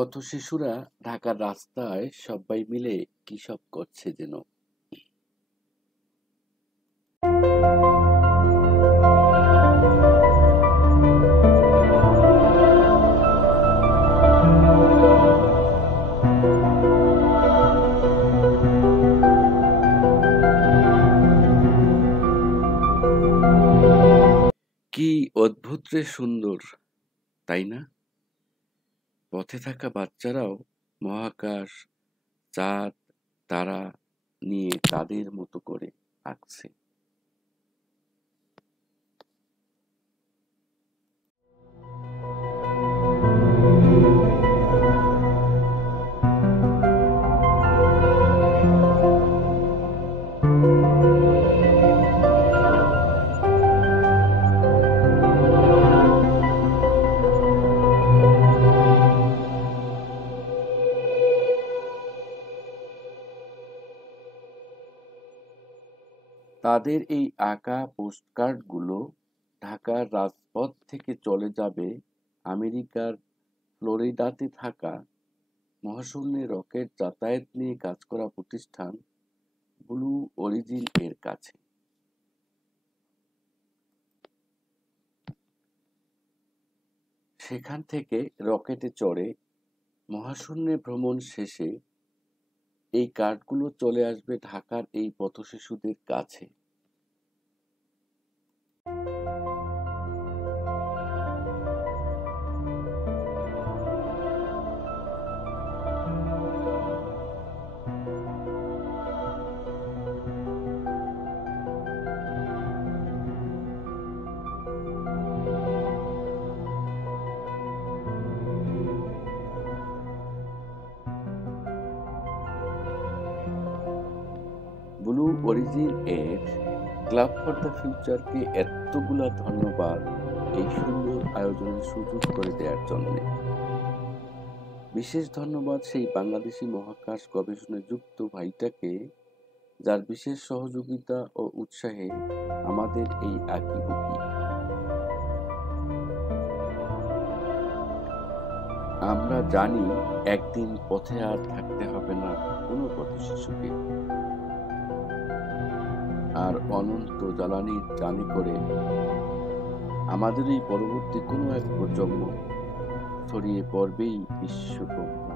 পথশিশুরা ঢাকার রাস্তায় সবাই মিলে কি সব করছে যেন। কি অদ্ভুত রে সুন্দর, তাই না? পথে থাকা বাচ্চারাও মহাকাশ, চাঁদ, তারা নিয়ে তাদের মতো করে আঁকছে। তাদের এই আঁকা পোস্টকার্ডগুলো ঢাকার রাজপথ থেকে চলে যাবে আমেরিকার ফ্লোরিডাতে থাকা মহাশূন্যে রকেট যাতায়াত নিয়ে কাজ করা প্রতিষ্ঠান ব্লু অরিজিন এর কাছে। সেখান থেকে রকেটে চড়ে মহাশূন্যে ভ্রমণ শেষে এই কার্ডগুলো চলে আসবে ঢাকার এই পথশিশুদের কাছে। ব্লু অরিজিন এর ক্লাব ফর দ্য ফিউচারকে এতগুলা ধন্যবাদ এই সুন্দর আয়োজনের সুযোগ করে দেওয়ার জন্য। বিশেষ ধন্যবাদ সেই বাংলাদেশি মহাকাশ গবেষণায় যুক্ত ভাইটাকে, যার বিশেষ সহযোগিতা ও উৎসাহে আমাদের এই আঁকিবুকি। আমরা জানি একদিন পথে আর থাকতে হবে না কোনো পথশিশুকে, আর অনন্ত জ্বালানির জানি করে আমাদেরই পরবর্তী কোনো এক প্রজন্ম ছড়িয়ে পড়বেই বিশ্বব্রহ্মাণ্ডে।